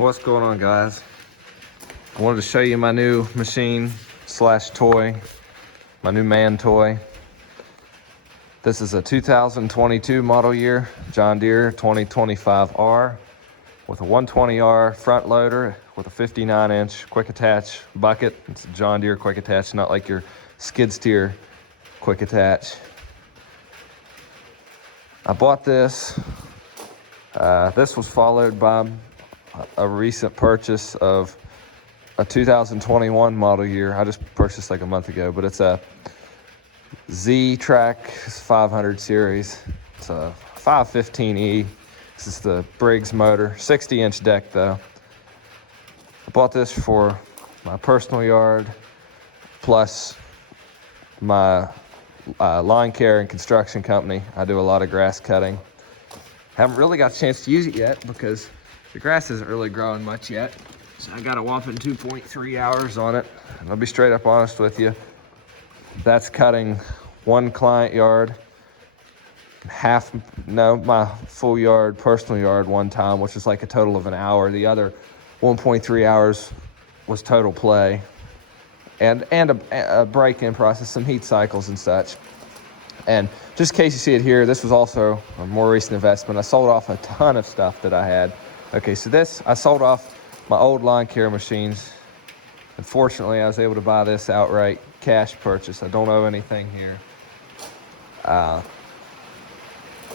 What's going on, guys? I wanted to show you my new machine slash toy, my new man toy. This is a 2022 model year John Deere 2025R with a 120R front loader with a 59-inch quick attach bucket. It's a John Deere quick attach, not like your skid steer quick attach. I bought this. This was followed by a recent purchase of a 2021 model year. I just purchased like a month ago, but it's a Z-Track 500 series. It's a 515E. This is the Briggs motor, 60-inch deck though. I bought this for my personal yard, plus my lawn care and construction company. I do a lot of grass cutting. Haven't really got a chance to use it yet because the grass isn't really growing much yet. So I got a whopping 2.3 hours on it. And I'll be straight up honest with you. That's cutting one client yard, my full yard, personal yard one time, which is like a total of an hour. The other 1.3 hours was total play and a break-in process, some heat cycles and such. And just in case you see it here, this was also a more recent investment. I sold off a ton of stuff that I had. Okay, so I sold off my old lawn care machines. Unfortunately, I was able to buy this outright cash purchase. I don't owe anything here.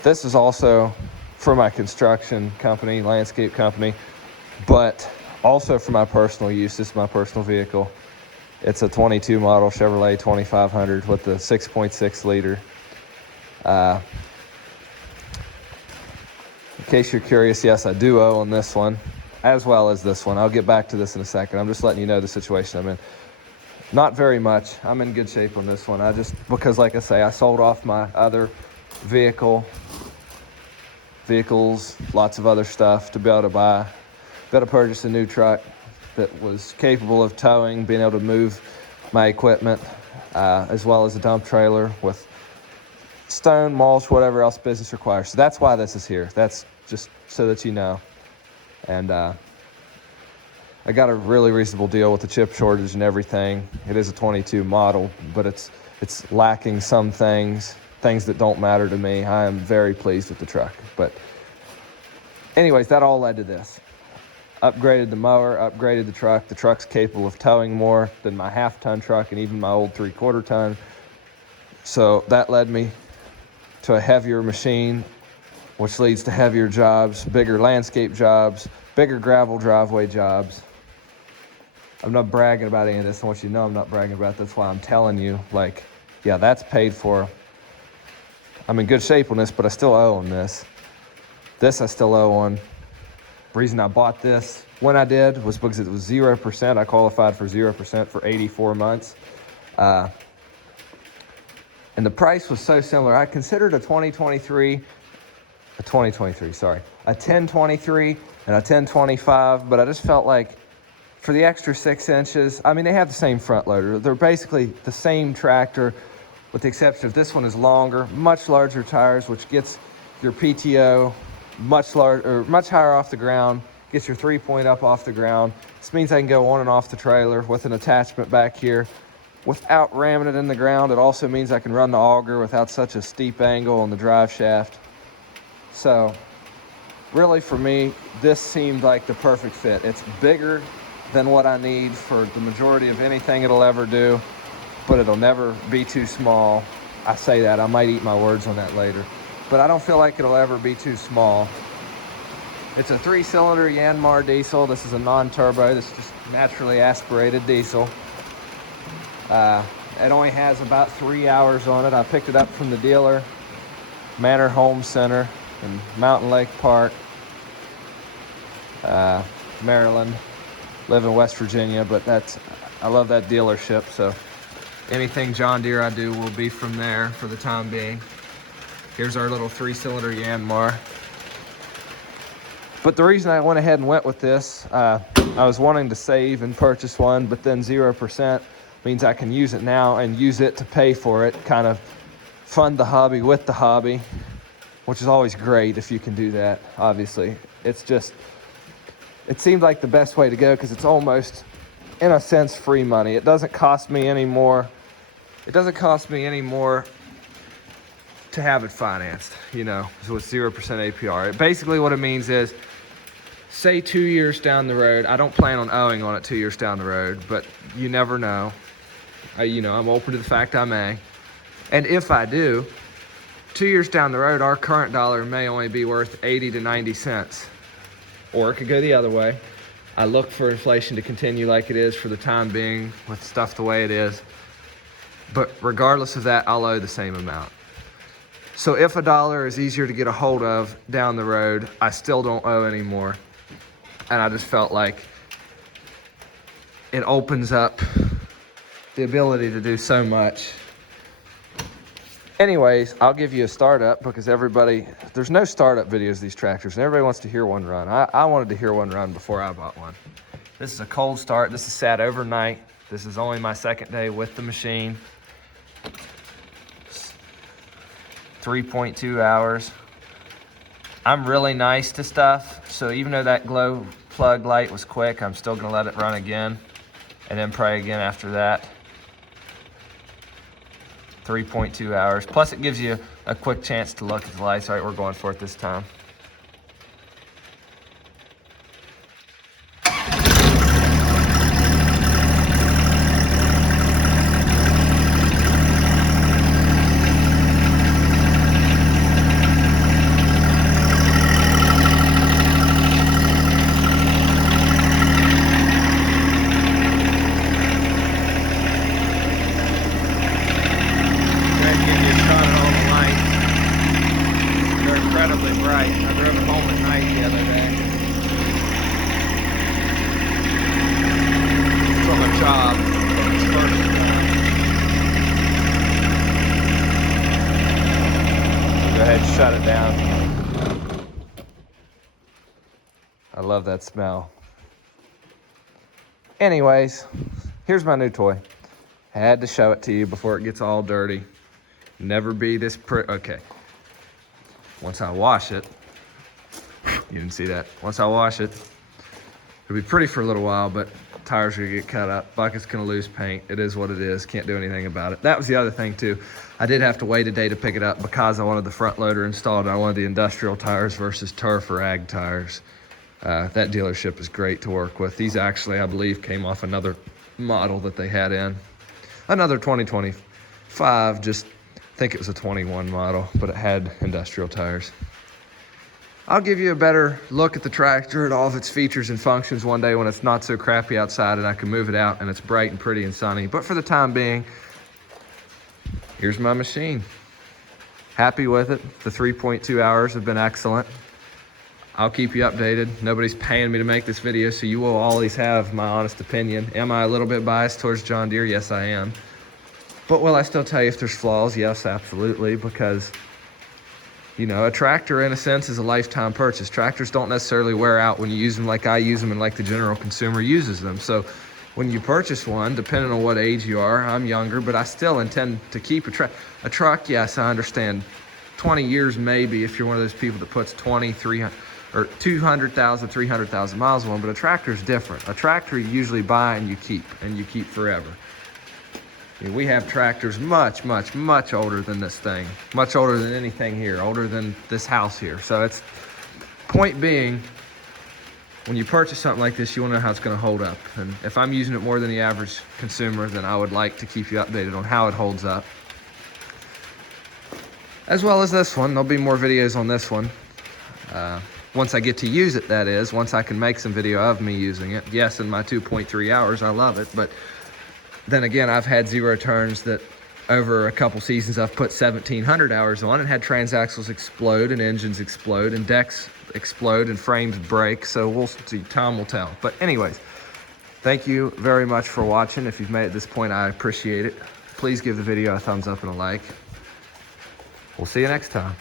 This is also for my construction company, landscape company, but also for my personal use. This is my personal vehicle. It's a 22 model Chevrolet 2500 with the 6.6 liter. In case you're curious, yes, I do owe on this one, as well as this one. I'll get back to this in a second. I'm just letting you know the situation I'm in. Not very much. I'm in good shape on this one. Because like I say, I sold off my other vehicles, lots of other stuff to be able to purchase a new truck that was capable of towing, being able to move my equipment, as well as a dump trailer with stone, mulch, whatever else business requires. So that's why this is here. That's just so that you know. And I got a really reasonable deal with the chip shortage and everything. It is a 22 model, but it's lacking some things that don't matter to me. I am very pleased with the truck. But anyways, that all led to this. Upgraded the mower, upgraded the truck. The truck's capable of towing more than my half-ton truck and even my old 3/4 ton. So that led me to a heavier machine, which leads to heavier jobs, bigger landscape jobs, bigger gravel driveway jobs. I'm not bragging about any of this. I want you to know I'm not bragging about it. That's why I'm telling you, like, yeah, that's paid for. I'm in good shape on this, but I still owe on this. This I still owe on. The reason I bought this when I did was because it was 0%. I qualified for 0% for 84 months. And the price was so similar. I considered a 1023, a 1023 and a 1025, but I just felt like for the extra 6 inches, I mean, they have the same front loader. They're basically the same tractor with the exception of this one is longer, much larger tires, which gets your PTO much higher off the ground, gets your 3-point up off the ground. This means I can go on and off the trailer with an attachment back here without ramming it in the ground. It also means I can run the auger without such a steep angle on the drive shaft. So really for me, this seemed like the perfect fit. It's bigger than what I need for the majority of anything it'll ever do, but it'll never be too small. I say that, I might eat my words on that later, but I don't feel like it'll ever be too small. It's a 3-cylinder Yanmar diesel. This is a non-turbo. This is just naturally aspirated diesel. It only has about 3 hours on it. I picked it up from the dealer, Manor Home Center in Mountain Lake Park, Maryland. Live in West Virginia, but I love that dealership. So anything John Deere I do will be from there for the time being. Here's our little 3-cylinder Yanmar. But the reason I went ahead and went with this, I was wanting to save and purchase one, but then 0% means I can use it now and use it to pay for it, kind of fund the hobby with the hobby, which is always great if you can do that, obviously. It's just, it seemed like the best way to go because it's almost, in a sense, free money. It doesn't cost me any more. It doesn't cost me any more to have it financed, you know, so with 0% APR. Basically what it means is, say 2 years down the road, I don't plan on owing on it 2 years down the road, but you never know. You know, I'm open to the fact I may. And if I do, 2 years down the road, our current dollar may only be worth 80 to 90 cents. Or it could go the other way. I look for inflation to continue like it is for the time being with stuff the way it is. But regardless of that, I'll owe the same amount. So if a dollar is easier to get a hold of down the road, I still don't owe anymore. And I just felt like it opens up the ability to do so much. Anyways, I'll give you a startup because there's no startup videos of these tractors and everybody wants to hear one run. I wanted to hear one run before I bought one. This is a cold start. This is sat overnight. This is only my second day with the machine. 3.2 hours. I'm really nice to stuff, so even though that glow plug light was quick, I'm still gonna let it run again and then pray again after that. 3.2 hours. Plus it gives you a quick chance to look at the lights. All right, we're going for it this time. Incredibly bright. I drove it home at night the other day. From a job. It's first go ahead and shut it down. I love that smell. Anyways, here's my new toy. I had to show it to you before it gets all dirty. Never be this okay. Once I wash it, you didn't see that. Once I wash it, it'll be pretty for a little while, but tires are gonna get cut up. Bucket's gonna lose paint. It is what it is. Can't do anything about it. That was the other thing too. I did have to wait a day to pick it up because I wanted the front loader installed. I wanted the industrial tires versus turf or ag tires. That dealership is great to work with. These actually, I believe, came off another model that they had in. Another 2025, just I think it was a 21 model, but it had industrial tires. I'll give you a better look at the tractor and all of its features and functions one day when it's not so crappy outside and I can move it out and it's bright and pretty and sunny. But for the time being, here's my machine. Happy with it. The 3.2 hours have been excellent. I'll keep you updated. Nobody's paying me to make this video, so you will always have my honest opinion. Am I a little bit biased towards John Deere? Yes, I am. But will I still tell you if there's flaws? Yes, absolutely, because, you know, a tractor, in a sense, is a lifetime purchase. Tractors don't necessarily wear out when you use them like I use them and like the general consumer uses them. So when you purchase one, depending on what age you are, I'm younger, but I still intend to keep a truck. Yes, I understand. 20 years maybe if you're one of those people that puts 20, 300, or 200,000, 300,000 miles on one, but a tractor is different. A tractor you usually buy and you keep forever. I mean, we have tractors much, much, much older than this thing. Much older than anything here, older than this house here. So it's, point being, when you purchase something like this, you want to know how it's going to hold up. And if I'm using it more than the average consumer, then I would like to keep you updated on how it holds up. As well as this one. There'll be more videos on this one. Once I get to use it, that is. Once I can make some video of me using it. Yes, in my 2.3 hours, I love it. But then again, I've had zero turns that over a couple seasons I've put 1,700 hours on and had transaxles explode and engines explode and decks explode and frames break. So we'll see, time will tell. But anyways, thank you very much for watching. If you've made it this point, I appreciate it. Please give the video a thumbs up and a like. We'll see you next time.